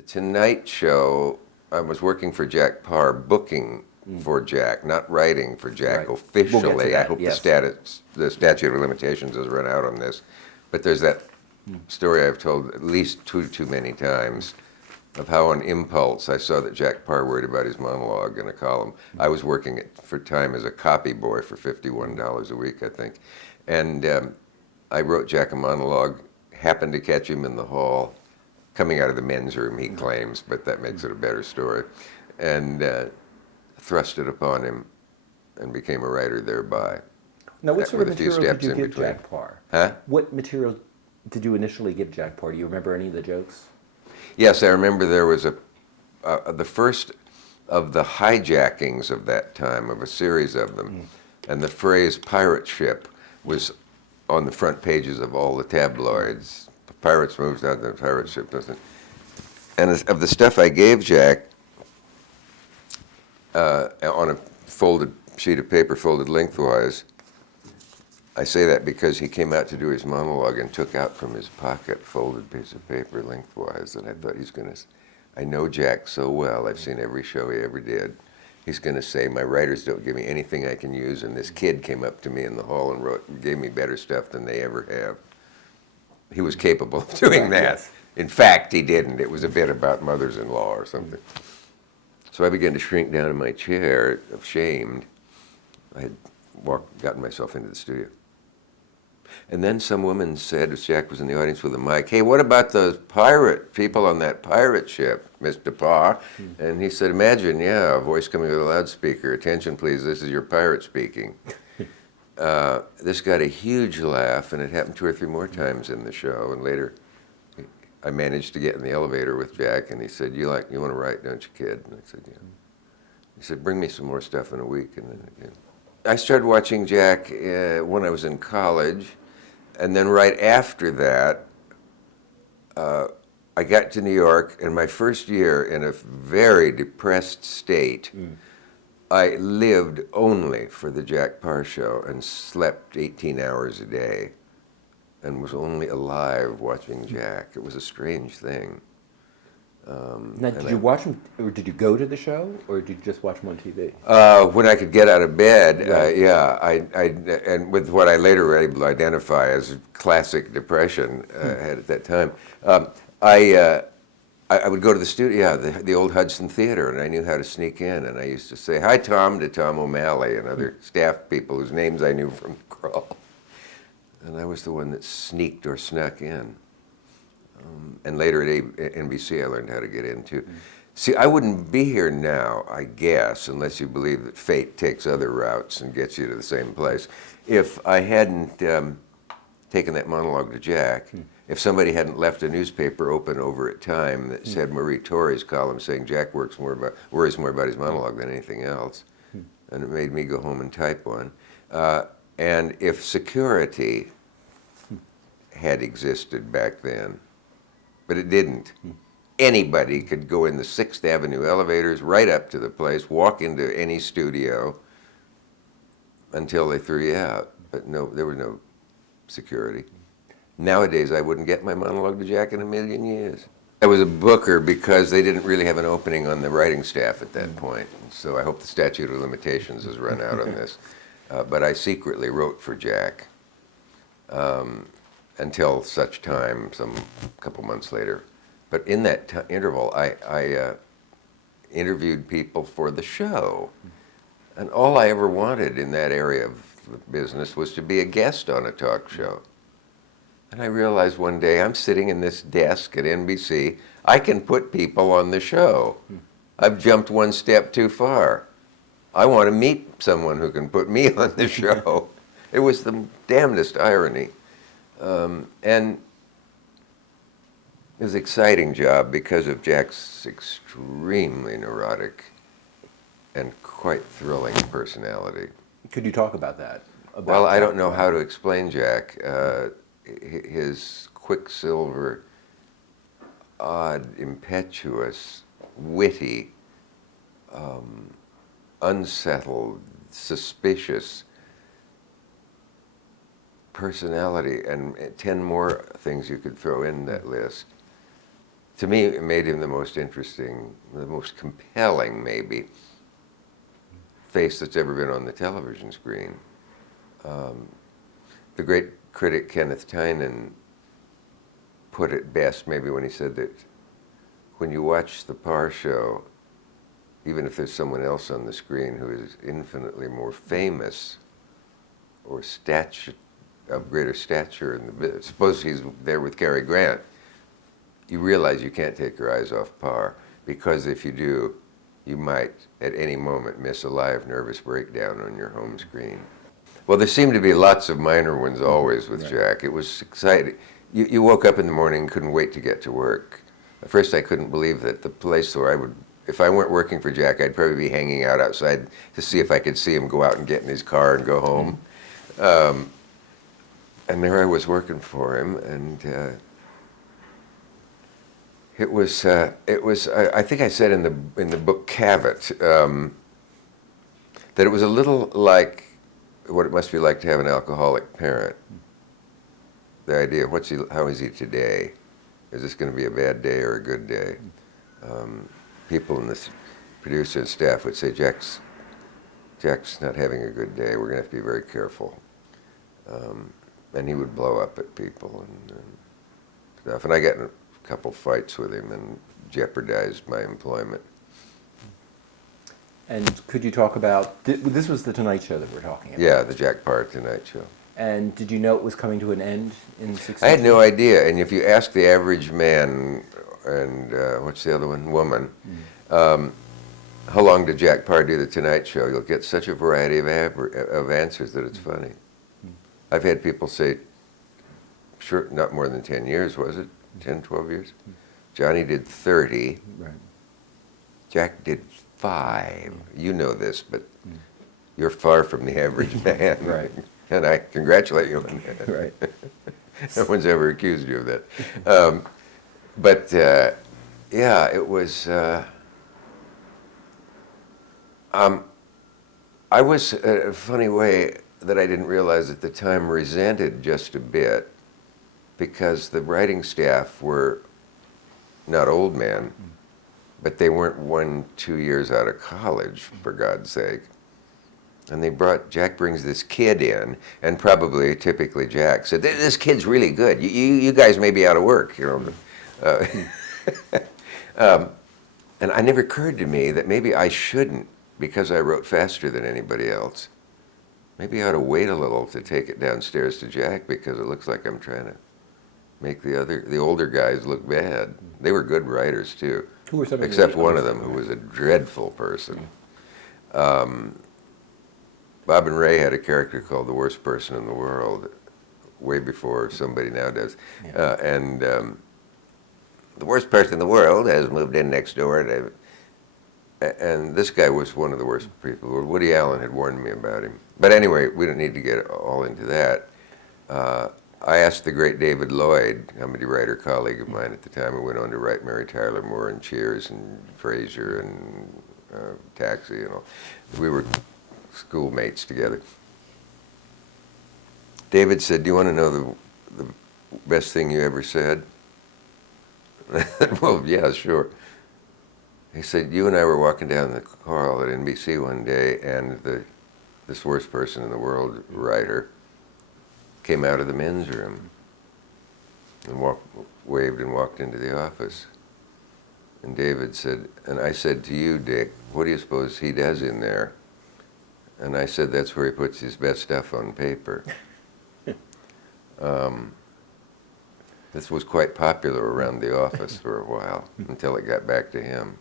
The Tonight Show, I was working for Jack Paar, booking for Jack, not writing for Jack Right. officially. We'll get to that, I hope yes. the statute of limitations has run out on this. But there's that story I've told at least too many times of how on impulse I saw that Jack Paar worried about his monologue in a column. I was working for Time as a copy boy for $51 a week, I think. And I wrote Jack a monologue, happened to catch him in the hall, coming out of the men's room, he claims, but that makes it a better story, and thrust it upon him and became a writer thereby. Now, what sort of With a few material did steps you in give between. Jack Paar? Huh? What material did you initially give Jack Paar? Do you remember any of the jokes? Yes, I remember there was the first of the hijackings of that time, of a series of them, and the phrase pirate ship was on the front pages of all the tabloids. The pirates moves out, the pirate ship doesn't. And of the stuff I gave Jack on a folded sheet of paper, folded lengthwise, I say that because he came out to do his monologue and took out from his pocket folded piece of paper lengthwise, and I thought he's going to, I know Jack so well, I've seen every show he ever did. He's going to say, my writers don't give me anything I can use, and this kid came up to me in the hall and gave me better stuff than they ever have. He was capable of doing that. Yes. In fact, he didn't. It was a bit about mothers-in-law or something. So I began to shrink down in my chair, ashamed. I had gotten myself into the studio. And then some woman said, as Jack was in the audience with a mic, hey, what about those pirate people on that pirate ship, Mr. Paar? And he said, imagine, yeah, a voice coming with a loudspeaker, attention please, this is your pirate speaking. This got a huge laugh, and it happened 2 or 3 more times in the show, and later I managed to get in the elevator with Jack, and he said, you want to write, don't you, kid? And I said, yeah. He said, bring me some more stuff in a week, and then again. I started watching Jack when I was in college, and then right after that, I got to New York, and my first year in a very depressed state, I lived only for the Jack Paar show and slept 18 hours a day and was only alive watching Jack. It was a strange thing. Now, did you watch him, or did you go to the show, or did you just watch him on TV? When I could get out of bed, Right. and with what I later were able to identify as classic depression had at that time, I would go to the studio, the old Hudson Theater, and I knew how to sneak in, and I used to say, hi, Tom, to Tom O'Malley and other staff people whose names I knew from the crawl. And I was the one that sneaked or snuck in. And later at NBC, I learned how to get in, too. See, I wouldn't be here now, I guess, unless you believe that fate takes other routes and gets you to the same place, if I hadn't taken that monologue to Jack. If somebody hadn't left a newspaper open over at Time that said Marie Torrey's column saying Jack worries more about his monologue than anything else, and it made me go home and type one. And if security had existed back then, but it didn't. Anybody could go in the 6th Avenue elevators right up to the place, walk into any studio until they threw you out. But no, there was no security. Nowadays, I wouldn't get my monologue to Jack in a million years. I was a booker because they didn't really have an opening on the writing staff at that point. So I hope the statute of limitations has run out on this. But I secretly wrote for Jack until such time, some couple months later. But in that interval, I interviewed people for the show. And all I ever wanted in that area of the business was to be a guest on a talk show. And I realized one day, I'm sitting in this desk at NBC, I can put people on the show. I've jumped one step too far. I want to meet someone who can put me on the show. It was the damnedest irony. And it was an exciting job because of Jack's extremely neurotic and quite thrilling personality. Could you talk about that? Well, I don't know how to explain Jack. His quicksilver, odd, impetuous, witty, unsettled, suspicious personality, and 10 more things you could throw in that list. to me, it made him the most interesting, the most compelling, maybe, face that's ever been on the television screen. The great critic Kenneth Tynan put it best maybe when he said that when you watch the Paar show, even if there's someone else on the screen who is infinitely more famous or of greater stature in the business, suppose he's there with Cary Grant, you realize you can't take your eyes off Paar, because if you do, you might at any moment miss a live nervous breakdown on your home screen. Well, there seemed to be lots of minor ones always with Jack. It was exciting. You woke up in the morning and couldn't wait to get to work. At first I couldn't believe that the place where I would, if I weren't working for Jack, I'd probably be hanging out outside to see if I could see him go out and get in his car and go home. And there I was working for him, and it was. I think I said in the book Cavett that it was a little like what it must be like to have an alcoholic parent. The idea of how is he today? Is this going to be a bad day or a good day? People in this producer and staff would say, Jack's not having a good day. We're going to have to be very careful. And he would blow up at people and stuff. And I got in a couple fights with him and jeopardized my employment. And could you talk about, this was the Tonight Show that we're talking about? Yeah, the Jack Paar Tonight Show. And did you know it was coming to an end in 16? I had no idea. And if you ask the average man, and what's the other one? Woman, how long did Jack Paar do the Tonight Show? You'll get such a variety of answers that it's funny. I've had people say, sure, not more than 10 years, was it? 10, 12 years? Johnny did 30. Right. Jack did 5. You know this, but you're far from the average man. Right. And I congratulate you on that. Right. No one's ever accused you of that. But yeah, it was. I was, in a funny way that I didn't realize at the time, resented just a bit, because the writing staff were not old men, but they weren't 1-2 years out of college, for God's sake. And Jack brings this kid in, and probably, typically Jack said, this kid's really good. You guys may be out of work, you know. And it never occurred to me that maybe I shouldn't, because I wrote faster than anybody else. Maybe I ought to wait a little to take it downstairs to Jack, because it looks like I'm trying to make the older guys look bad. They were good writers too, except one of them who was a dreadful person. Bob and Ray had a character called the worst person in the world, way before somebody now does. Yeah. The worst person in the world has moved in next door. And this guy was one of the worst people. Woody Allen had warned me about him. But anyway, we don't need to get all into that. I asked the great David Lloyd, a comedy writer colleague of mine at the time, who went on to write Mary Tyler Moore and Cheers and Frasier and Taxi and all. We were schoolmates together. David said, do you want to know the best thing you ever said? Well, yeah, sure. He said, you and I were walking down the hall at NBC one day, and this worst person in the world writer came out of the men's room and waved and walked into the office. And David said, and I said to you, Dick, what do you suppose he does in there? And I said, that's where he puts his best stuff on paper. This was quite popular around the office for a while, until it got back to him.